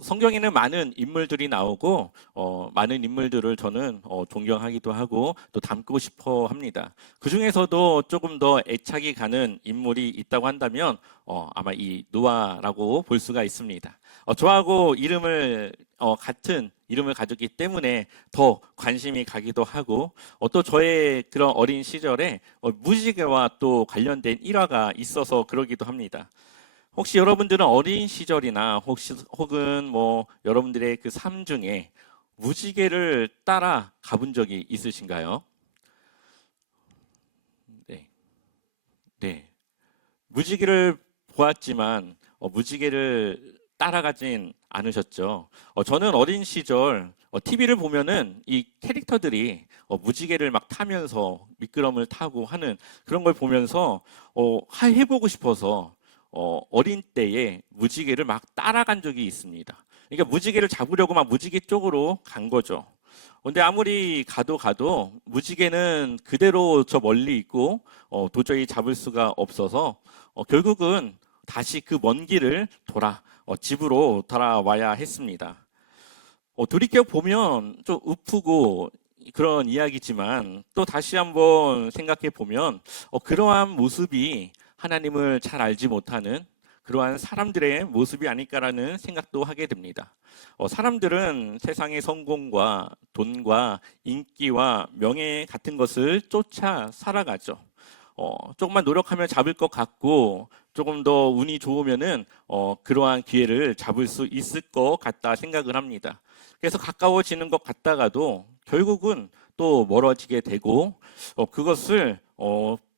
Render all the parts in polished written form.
성경에는 많은 인물들이 나오고 많은 인물들을 저는 존경하기도 하고 또 닮고 싶어 합니다. 그 중에서도 조금 더 애착이 가는 인물이 있다고 한다면 아마 이 노아라고 볼 수가 있습니다. 저하고 같은 이름을 가졌기 때문에 더 관심이 가기도 하고 또 저의 그런 어린 시절에 무지개와 또 관련된 일화가 있어서 그러기도 합니다. 혹시 여러분들은 어린 시절이나 혹은 뭐 여러분들의 그 삶 중에 무지개를 따라 가본 적이 있으신가요? 네. 네. 무지개를 보았지만 무지개를 따라가진 않으셨죠. 저는 어린 시절 TV를 보면은 이 캐릭터들이 무지개를 막 타면서 미끄럼을 타고 하는 그런 걸 보면서 해보고 싶어서 어린 때에 무지개를 막 따라간 적이 있습니다. 그러니까 무지개를 잡으려고 막 무지개 쪽으로 간 거죠. 근데 아무리 가도 무지개는 그대로 저 멀리 있고 도저히 잡을 수가 없어서 결국은 다시 그 먼 길을 집으로 돌아와야 했습니다. 돌이켜 보면 좀 우프고 그런 이야기지만 또 다시 한번 생각해 보면 그러한 모습이 하나님을 잘 알지 못하는 그러한 사람들의 모습이 아닐까라는 생각도 하게 됩니다. 사람들은 세상의 성공과 돈과 인기와 명예 같은 것을 쫓아 살아가죠. 조금만 노력하면 잡을 것 같고 조금 더 운이 좋으면은 그러한 기회를 잡을 수 있을 것 같다 생각을 합니다. 그래서 가까워지는 것 같다가도 결국은 또 멀어지게 되고 그것을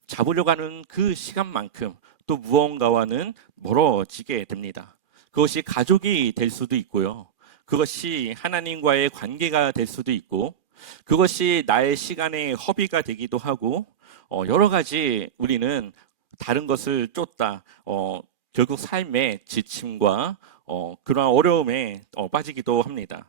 잡으려고 하는 그 시간만큼 또 무언가와는 멀어지게 됩니다. 그것이 가족이 될 수도 있고요. 그것이 하나님과의 관계가 될 수도 있고 그것이 나의 시간의 허비가 되기도 하고 여러 가지 우리는 다른 것을 쫓다 결국 삶의 지침과 그러한 어려움에 빠지기도 합니다.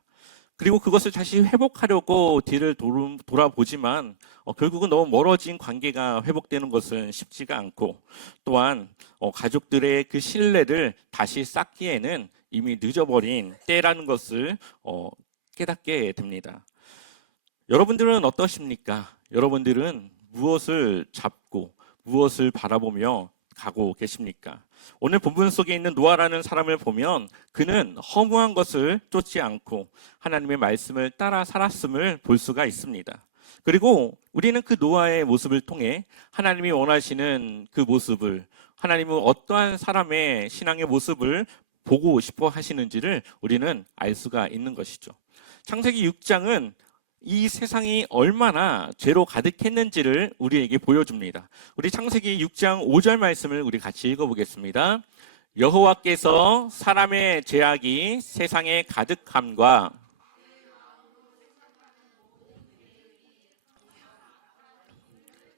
그리고 그것을 다시 회복하려고 뒤를 돌아보지만 결국은 너무 멀어진 관계가 회복되는 것은 쉽지가 않고 또한 가족들의 그 신뢰를 다시 쌓기에는 이미 늦어버린 때라는 것을 깨닫게 됩니다. 여러분들은 어떠십니까? 여러분들은 무엇을 잡고 무엇을 바라보며 가고 계십니까? 오늘 본문 속에 있는 노아라는 사람을 보면 그는 허무한 것을 쫓지 않고 하나님의 말씀을 따라 살았음을 볼 수가 있습니다. 그리고 우리는 그 노아의 모습을 통해 하나님이 원하시는 그 모습을 하나님은 어떠한 사람의 신앙의 모습을 보고 싶어 하시는지를 우리는 알 수가 있는 것이죠. 창세기 6장은 이 세상이 얼마나 죄로 가득했는지를 우리에게 보여줍니다. 우리 창세기 6장 5절 말씀을 우리 같이 읽어보겠습니다. 여호와께서 사람의 죄악이 세상에 가득함과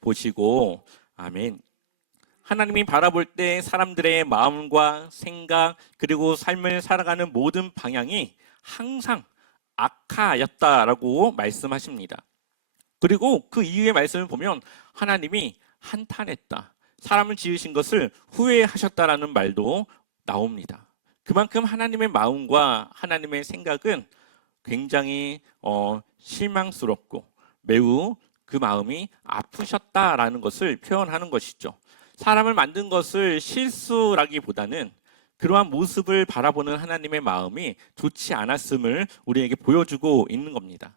보시고 아멘. 하나님이 바라볼 때 사람들의 마음과 생각 그리고 삶을 살아가는 모든 방향이 항상 악하였다라고 말씀하십니다. 그리고 그 이후의 말씀을 보면 하나님이 한탄했다. 사람을 지으신 것을 후회하셨다라는 말도 나옵니다. 그만큼 하나님의 마음과 하나님의 생각은 굉장히 실망스럽고 매우 그 마음이 아프셨다라는 것을 표현하는 것이죠. 사람을 만든 것을 실수라기보다는 그러한 모습을 바라보는 하나님의 마음이 좋지 않았음을 우리에게 보여주고 있는 겁니다.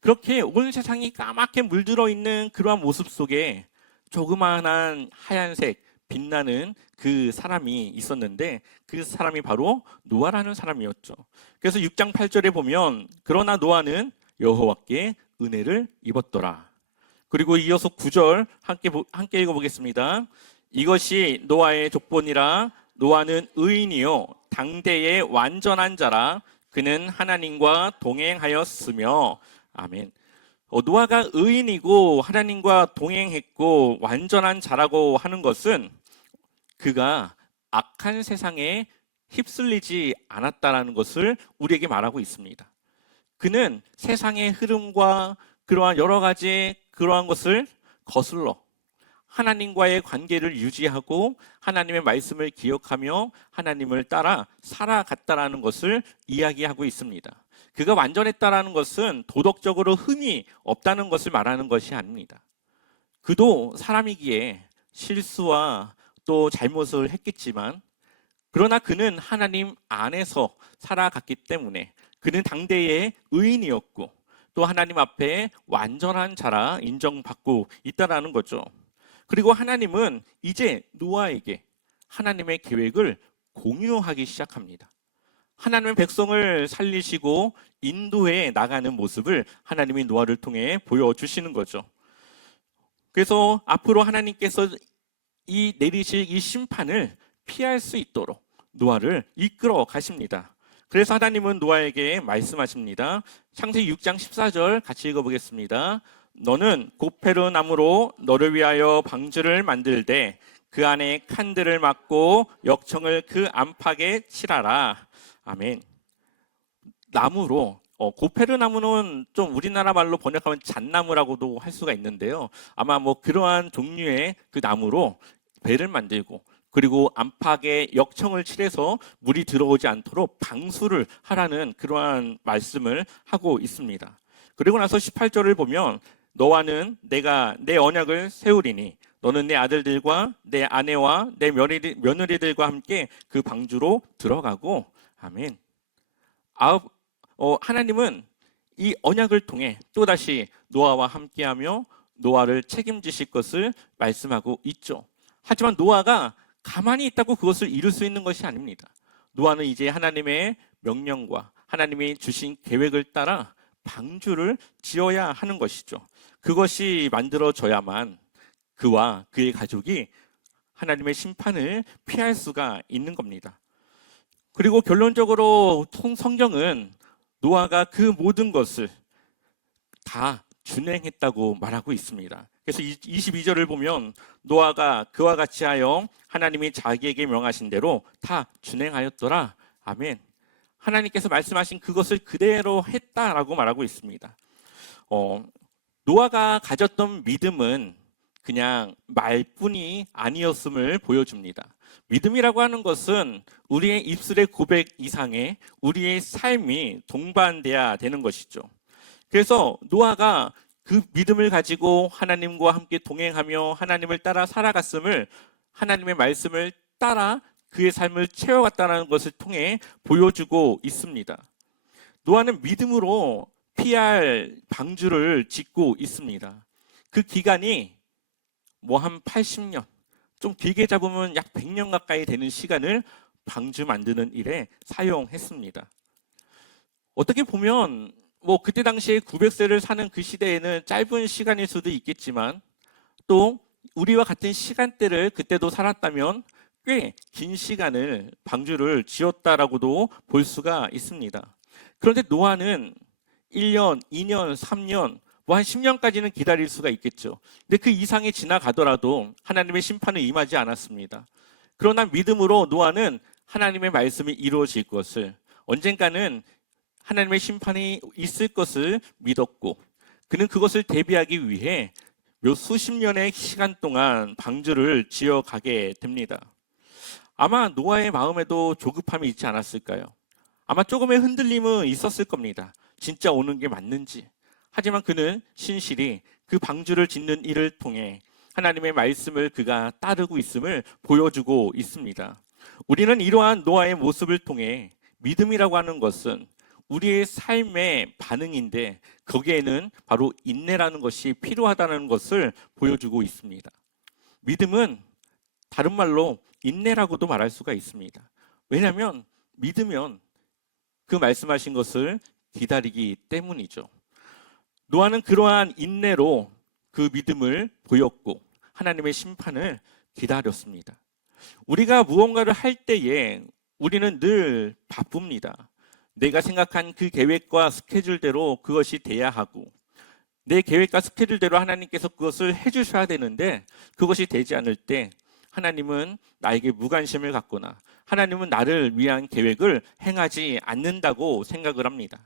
그렇게 온 세상이 까맣게 물들어 있는 그러한 모습 속에 조그마한 하얀색 빛나는 그 사람이 있었는데 그 사람이 바로 노아라는 사람이었죠. 그래서 6장 8절에 보면 그러나 노아는 여호와께 은혜를 입었더라. 그리고 이어서 9절 함께 읽어보겠습니다. 이것이 노아의 족본이라 노아는 의인이요 당대의 완전한 자라 그는 하나님과 동행하였으며 아멘. 노아가 의인이고 하나님과 동행했고 완전한 자라고 하는 것은 그가 악한 세상에 휩쓸리지 않았다라는 것을 우리에게 말하고 있습니다. 그는 세상의 흐름과 그러한 여러 가지 그러한 것을 거슬러 하나님과의 관계를 유지하고 하나님의 말씀을 기억하며 하나님을 따라 살아갔다라는 것을 이야기하고 있습니다. 그가 완전했다라는 것은 도덕적으로 흠이 없다는 것을 말하는 것이 아닙니다. 그도 사람이기에 실수와 또 잘못을 했겠지만, 그러나 그는 하나님 안에서 살아갔기 때문에 그는 당대의 의인이었고 또 하나님 앞에 완전한 자라 인정받고 있다라는 거죠. 그리고 하나님은 이제 노아에게 하나님의 계획을 공유하기 시작합니다. 하나님의 백성을 살리시고 인도해 나가는 모습을 하나님이 노아를 통해 보여주시는 거죠. 그래서 앞으로 하나님께서 내리실 이 심판을 피할 수 있도록 노아를 이끌어 가십니다. 그래서 하나님은 노아에게 말씀하십니다. 창세기 6장 14절 같이 읽어보겠습니다. 너는 고페르 나무로 너를 위하여 방주를 만들되 그 안에 칸들을 막고 역청을 그 안팎에 칠하라. 아멘. 나무로, 고페르 나무는 좀 우리나라 말로 번역하면 잣나무라고도 할 수가 있는데요. 아마 그러한 종류의 그 나무로 배를 만들고 그리고 안팎에 역청을 칠해서 물이 들어오지 않도록 방수를 하라는 그러한 말씀을 하고 있습니다. 그리고 나서 18절을 보면 너와는 내가 내 언약을 세우리니 너는 내 아들들과 내 아내와 내 며느리들과 함께 그 방주로 들어가고. 아멘. 하나님은 이 언약을 통해 또다시 노아와 함께하며 노아를 책임지실 것을 말씀하고 있죠. 하지만 노아가 가만히 있다고 그것을 이룰 수 있는 것이 아닙니다. 노아는 이제 하나님의 명령과 하나님이 주신 계획을 따라 방주를 지어야 하는 것이죠. 그것이 만들어져야만 그와 그의 가족이 하나님의 심판을 피할 수가 있는 겁니다. 그리고 결론적으로 성경은 노아가 그 모든 것을 다 준행했다고 말하고 있습니다. 그래서 22절을 보면 노아가 그와 같이 하여 하나님이 자기에게 명하신 대로 다 준행하였더라. 아멘. 하나님께서 말씀하신 그것을 그대로 했다라고 말하고 있습니다. 노아가 가졌던 믿음은 그냥 말뿐이 아니었음을 보여줍니다. 믿음이라고 하는 것은 우리의 입술의 고백 이상의 우리의 삶이 동반돼야 되는 것이죠. 그래서 노아가 그 믿음을 가지고 하나님과 함께 동행하며 하나님을 따라 살아갔음을, 하나님의 말씀을 따라 그의 삶을 채워갔다는 것을 통해 보여주고 있습니다. 노아는 믿음으로 피할 방주를 짓고 있습니다. 그 기간이 한 80년, 좀 길게 잡으면 약 100년 가까이 되는 시간을 방주 만드는 일에 사용했습니다. 어떻게 보면 그때 당시에 900세를 사는 그 시대에는 짧은 시간일 수도 있겠지만 또 우리와 같은 시간대를 그때도 살았다면 꽤 긴 시간을 방주를 지었다라고도 볼 수가 있습니다. 그런데 노아는 1년, 2년, 3년, 한 10년까지는 기다릴 수가 있겠죠. 근데 그 이상이 지나가더라도 하나님의 심판은 임하지 않았습니다. 그러나 믿음으로 노아는 하나님의 말씀이 이루어질 것을, 언젠가는 하나님의 심판이 있을 것을 믿었고 그는 그것을 대비하기 위해 수십 년의 시간 동안 방주를 지어가게 됩니다. 아마 노아의 마음에도 조급함이 있지 않았을까요? 아마 조금의 흔들림은 있었을 겁니다. 진짜 오는 게 맞는지. 하지만 그는 신실히 그 방주를 짓는 일을 통해 하나님의 말씀을 그가 따르고 있음을 보여주고 있습니다. 우리는 이러한 노아의 모습을 통해 믿음이라고 하는 것은 우리의 삶의 반응인데 거기에는 바로 인내라는 것이 필요하다는 것을 보여주고 있습니다. 믿음은 다른 말로 인내라고도 말할 수가 있습니다. 왜냐하면 믿으면 그 말씀하신 것을 기다리기 때문이죠. 노아는 그러한 인내로 그 믿음을 보였고 하나님의 심판을 기다렸습니다. 우리가 무언가를 할 때에 우리는 늘 바쁩니다. 내가 생각한 그 계획과 스케줄대로 그것이 돼야 하고 내 계획과 스케줄대로 하나님께서 그것을 해주셔야 되는데 그것이 되지 않을 때 하나님은 나에게 무관심을 갖거나 하나님은 나를 위한 계획을 행하지 않는다고 생각을 합니다.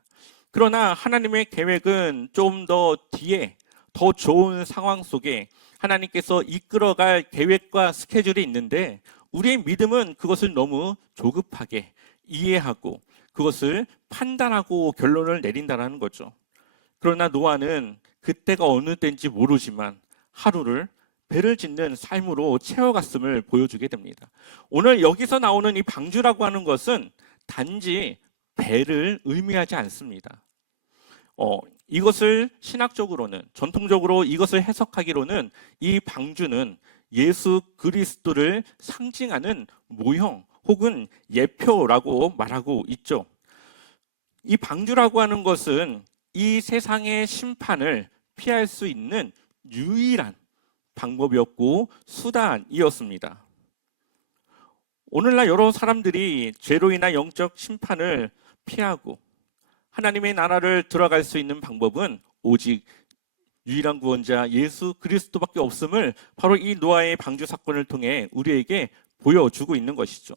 그러나 하나님의 계획은 좀 더 뒤에 더 좋은 상황 속에 하나님께서 이끌어갈 계획과 스케줄이 있는데 우리의 믿음은 그것을 너무 조급하게 이해하고 그것을 판단하고 결론을 내린다는 거죠. 그러나 노아는 그때가 어느 때인지 모르지만 하루를 배를 짓는 삶으로 채워갔음을 보여주게 됩니다. 오늘 여기서 나오는 이 방주라고 하는 것은 단지 배를 의미하지 않습니다. 이것을 신학적으로는, 전통적으로 이것을 해석하기로는 이 방주는 예수 그리스도를 상징하는 모형 혹은 예표라고 말하고 있죠. 이 방주라고 하는 것은 이 세상의 심판을 피할 수 있는 유일한 방법이었고 수단이었습니다. 오늘날 여러 사람들이 죄로 인한 영적 심판을 피하고 하나님의 나라를 들어갈 수 있는 방법은 오직 유일한 구원자 예수 그리스도밖에 없음을 바로 이 노아의 방주 사건을 통해 우리에게 보여주고 있는 것이죠.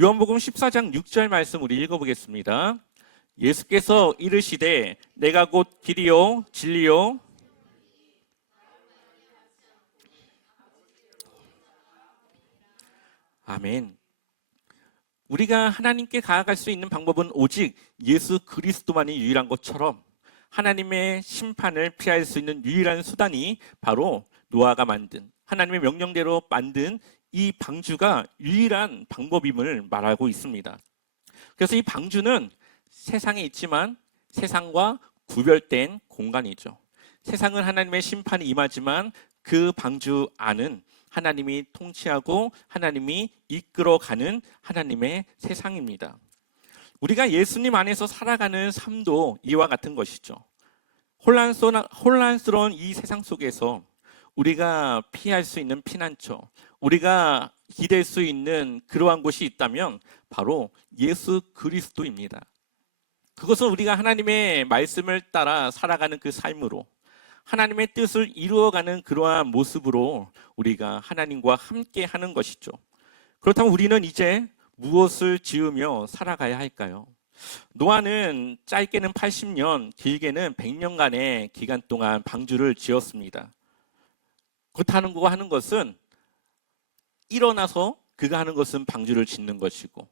요한복음 14장 6절 말씀 우리 읽어보겠습니다. 예수께서 이르시되 내가 곧 길이요 진리요 아멘. 우리가 하나님께 가아갈 수 있는 방법은 오직 예수 그리스도만이 유일한 것처럼 하나님의 심판을 피할 수 있는 유일한 수단이 바로 노아가 만든, 하나님의 명령대로 만든 이 방주가 유일한 방법임을 말하고 있습니다. 그래서 이 방주는 세상에 있지만 세상과 구별된 공간이죠. 세상은 하나님의 심판이 임하지만 그 방주 안은 하나님이 통치하고 하나님이 이끌어가는 하나님의 세상입니다. 우리가 예수님 안에서 살아가는 삶도 이와 같은 것이죠. 혼란스러운 이 세상 속에서 우리가 피할 수 있는 피난처, 우리가 기댈 수 있는 그러한 곳이 있다면 바로 예수 그리스도입니다. 그것은 우리가 하나님의 말씀을 따라 살아가는 그 삶으로 하나님의 뜻을 이루어가는 그러한 모습으로 우리가 하나님과 함께 하는 것이죠. 그렇다면 우리는 이제 무엇을 지으며 살아가야 할까요? 노아는 짧게는 80년, 길게는 100년간의 기간 동안 방주를 지었습니다. 그렇다는 거 하는 것은 일어나서 그가 하는 것은 방주를 짓는 것이고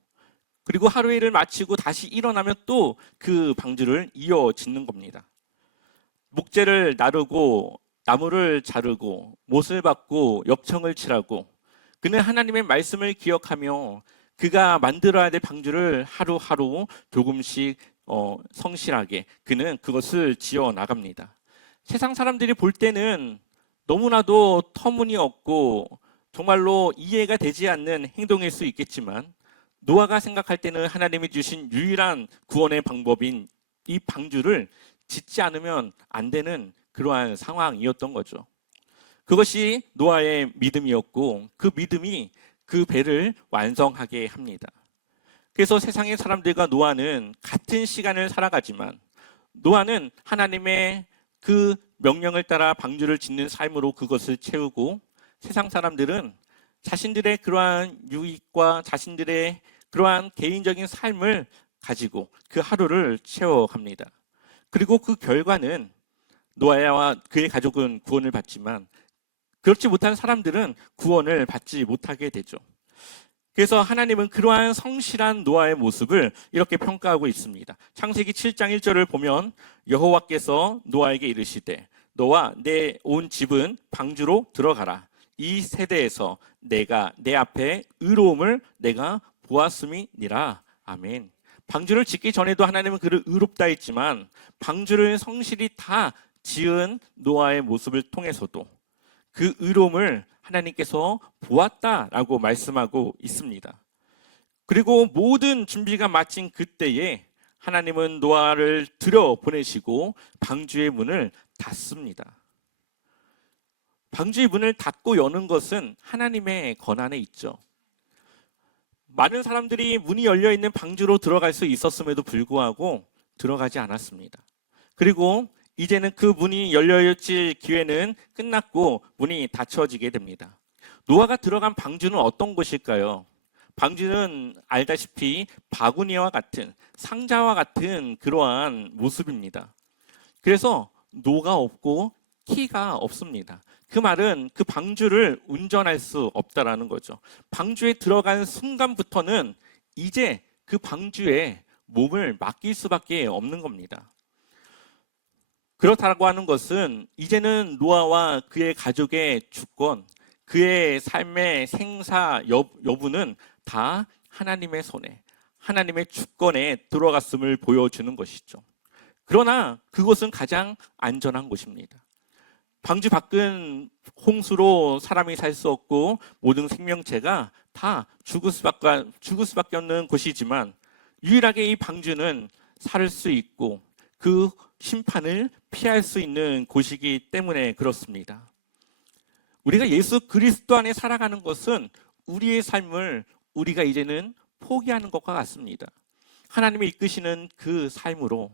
그리고 하루의 일을 마치고 다시 일어나면 또 그 방주를 이어 짓는 겁니다. 목재를 나르고 나무를 자르고 못을 박고 역청을 칠하고 그는 하나님의 말씀을 기억하며 그가 만들어야 될 방주를 하루하루 조금씩 성실하게 그는 그것을 지어 나갑니다. 세상 사람들이 볼 때는 너무나도 터무니없고 정말로 이해가 되지 않는 행동일 수 있겠지만 노아가 생각할 때는 하나님이 주신 유일한 구원의 방법인 이 방주를 짓지 않으면 안 되는 그러한 상황이었던 거죠. 그것이 노아의 믿음이었고 그 믿음이 그 배를 완성하게 합니다. 그래서 세상의 사람들과 노아는 같은 시간을 살아가지만 노아는 하나님의 그 명령을 따라 방주를 짓는 삶으로 그것을 채우고 세상 사람들은 자신들의 그러한 유익과 자신들의 그러한 개인적인 삶을 가지고 그 하루를 채워갑니다. 그리고 그 결과는 노아와 그의 가족은 구원을 받지만 그렇지 못한 사람들은 구원을 받지 못하게 되죠. 그래서 하나님은 그러한 성실한 노아의 모습을 이렇게 평가하고 있습니다. 창세기 7장 1절을 보면 여호와께서 노아에게 이르시되 너와 내 온 집은 방주로 들어가라. 이 세대에서 내가 내 앞에 의로움을 내가 보았음이니라. 아멘. 방주를 짓기 전에도 하나님은 그를 의롭다 했지만 방주를 성실히 다 지은 노아의 모습을 통해서도 그 의로움을 하나님께서 보았다라고 말씀하고 있습니다. 그리고 모든 준비가 마친 그때에 하나님은 노아를 들여보내시고 방주의 문을 닫습니다. 방주의 문을 닫고 여는 것은 하나님의 권한에 있죠. 많은 사람들이 문이 열려있는 방주로 들어갈 수 있었음에도 불구하고 들어가지 않았습니다. 그리고 이제는 그 문이 열려질 기회는 끝났고 문이 닫혀지게 됩니다. 노아가 들어간 방주는 어떤 곳일까요? 방주는 알다시피 바구니와 같은 상자와 같은 그러한 모습입니다. 그래서 노가 없고 키가 없습니다. 그 말은 그 방주를 운전할 수 없다라는 거죠. 방주에 들어간 순간부터는 이제 그 방주에 몸을 맡길 수밖에 없는 겁니다. 그렇다고 하는 것은 이제는 노아와 그의 가족의 주권, 그의 삶의 생사 여부는 다 하나님의 손에, 하나님의 주권에 들어갔음을 보여주는 것이죠. 그러나 그것은 가장 안전한 곳입니다. 방주 밖은 홍수로 사람이 살 수 없고 모든 생명체가 다 죽을 수밖에 없는 곳이지만 유일하게 이 방주는 살 수 있고 그 심판을 피할 수 있는 곳이기 때문에 그렇습니다. 우리가 예수 그리스도 안에 살아가는 것은 우리의 삶을 우리가 이제는 포기하는 것과 같습니다. 하나님이 이끄시는 그 삶으로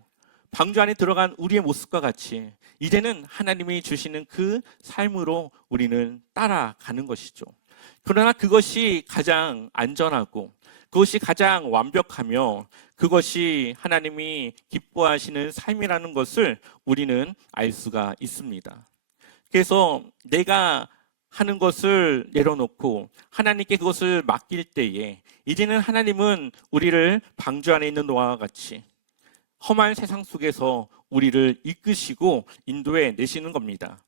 방주 안에 들어간 우리의 모습과 같이 이제는 하나님이 주시는 그 삶으로 우리는 따라가는 것이죠. 그러나 그것이 가장 안전하고 그것이 가장 완벽하며 그것이 하나님이 기뻐하시는 삶이라는 것을 우리는 알 수가 있습니다. 그래서 내가 하는 것을 내려놓고 하나님께 그것을 맡길 때에 이제는 하나님은 우리를 방주 안에 있는 노아와 같이 험한 세상 속에서 우리를 이끄시고 인도해 내시는 겁니다.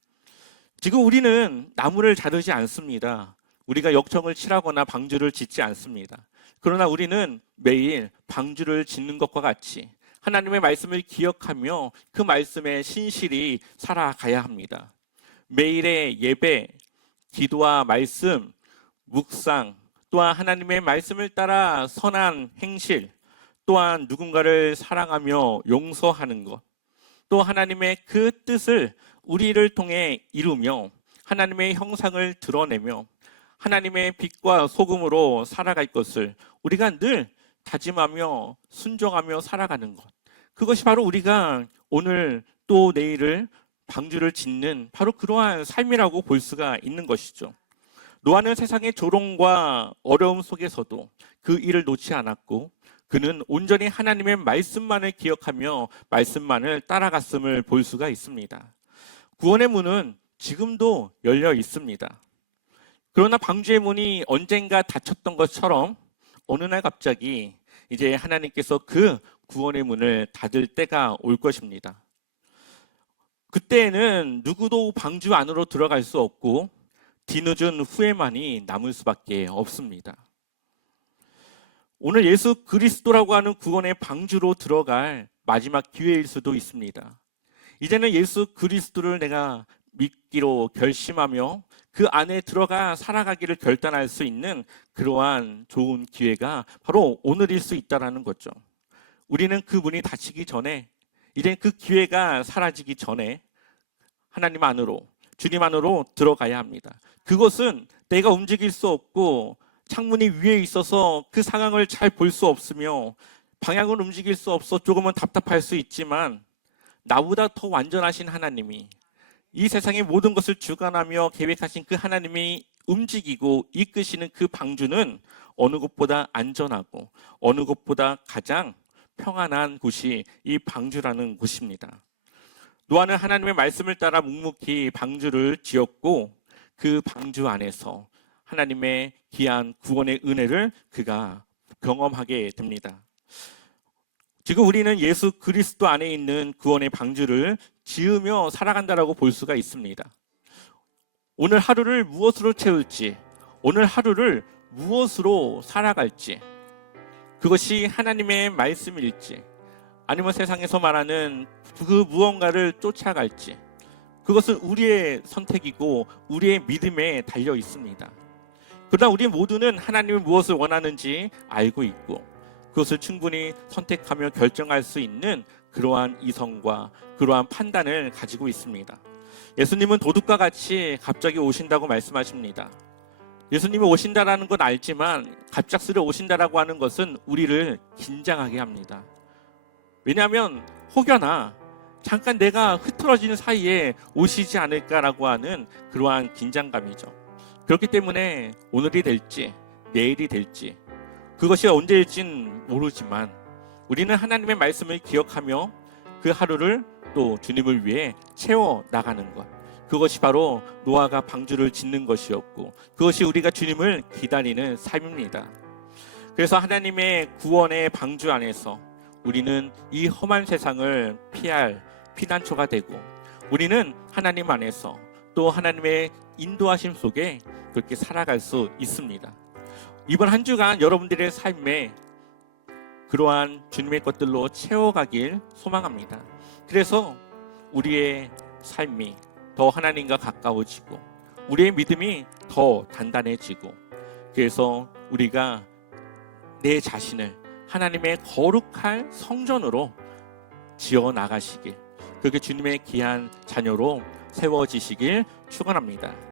지금 우리는 나무를 자르지 않습니다. 우리가 역청을 칠하거나 방주를 짓지 않습니다. 그러나 우리는 매일 방주를 짓는 것과 같이 하나님의 말씀을 기억하며 그 말씀에 신실히 살아가야 합니다. 매일의 예배, 기도와 말씀, 묵상, 또한 하나님의 말씀을 따라 선한 행실, 또한 누군가를 사랑하며 용서하는 것, 또 하나님의 그 뜻을 우리를 통해 이루며 하나님의 형상을 드러내며 하나님의 빛과 소금으로 살아갈 것을 우리가 늘 다짐하며 순종하며 살아가는 것, 그것이 바로 우리가 오늘 또 내일을 방주를 짓는 바로 그러한 삶이라고 볼 수가 있는 것이죠. 노아는 세상의 조롱과 어려움 속에서도 그 일을 놓지 않았고 그는 온전히 하나님의 말씀만을 기억하며 말씀만을 따라갔음을 볼 수가 있습니다. 구원의 문은 지금도 열려 있습니다. 그러나 방주의 문이 언젠가 닫혔던 것처럼 어느 날 갑자기 이제 하나님께서 그 구원의 문을 닫을 때가 올 것입니다. 그때에는 누구도 방주 안으로 들어갈 수 없고 뒤늦은 후회만이 남을 수밖에 없습니다. 오늘 예수 그리스도라고 하는 구원의 방주로 들어갈 마지막 기회일 수도 있습니다. 이제는 예수 그리스도를 내가 믿기로 결심하며 그 안에 들어가 살아가기를 결단할 수 있는 그러한 좋은 기회가 바로 오늘일 수 있다는 거죠. 우리는 그 문이 닫히기 전에, 이제 그 기회가 사라지기 전에 하나님 안으로, 주님 안으로 들어가야 합니다. 그것은 내가 움직일 수 없고 창문이 위에 있어서 그 상황을 잘 볼 수 없으며 방향을 움직일 수 없어 조금은 답답할 수 있지만 나보다 더 완전하신 하나님이, 이 세상의 모든 것을 주관하며 계획하신 그 하나님이 움직이고 이끄시는 그 방주는 어느 곳보다 안전하고 어느 곳보다 가장 평안한 곳이 이 방주라는 곳입니다. 노아는 하나님의 말씀을 따라 묵묵히 방주를 지었고 그 방주 안에서 하나님의 귀한 구원의 은혜를 그가 경험하게 됩니다. 지금 우리는 예수 그리스도 안에 있는 구원의 방주를 지으며 살아간다라고 볼 수가 있습니다. 오늘 하루를 무엇으로 채울지, 오늘 하루를 무엇으로 살아갈지, 그것이 하나님의 말씀일지 아니면 세상에서 말하는 그 무언가를 쫓아갈지, 그것은 우리의 선택이고 우리의 믿음에 달려 있습니다. 그러나 우리 모두는 하나님이 무엇을 원하는지 알고 있고 그것을 충분히 선택하며 결정할 수 있는 그러한 이성과 그러한 판단을 가지고 있습니다. 예수님은 도둑과 같이 갑자기 오신다고 말씀하십니다. 예수님이 오신다라는 건 알지만 갑작스레 오신다라고 하는 것은 우리를 긴장하게 합니다. 왜냐하면 혹여나 잠깐 내가 흐트러지는 사이에 오시지 않을까라고 하는 그러한 긴장감이죠. 그렇기 때문에 오늘이 될지 내일이 될지 그것이 언제일진 모르지만 우리는 하나님의 말씀을 기억하며 그 하루를 또 주님을 위해 채워 나가는 것, 그것이 바로 노아가 방주를 짓는 것이었고, 그것이 우리가 주님을 기다리는 삶입니다. 그래서 하나님의 구원의 방주 안에서 우리는 이 험한 세상을 피할 피난처가 되고, 우리는 하나님 안에서 또 하나님의 인도하심 속에 그렇게 살아갈 수 있습니다. 이번 한 주간 여러분들의 삶에 그러한 주님의 것들로 채워가길 소망합니다. 그래서 우리의 삶이 더 하나님과 가까워지고 우리의 믿음이 더 단단해지고, 그래서 우리가 내 자신을 하나님의 거룩한 성전으로 지어 나가시길, 그렇게 주님의 귀한 자녀로 세워지시길 축원합니다.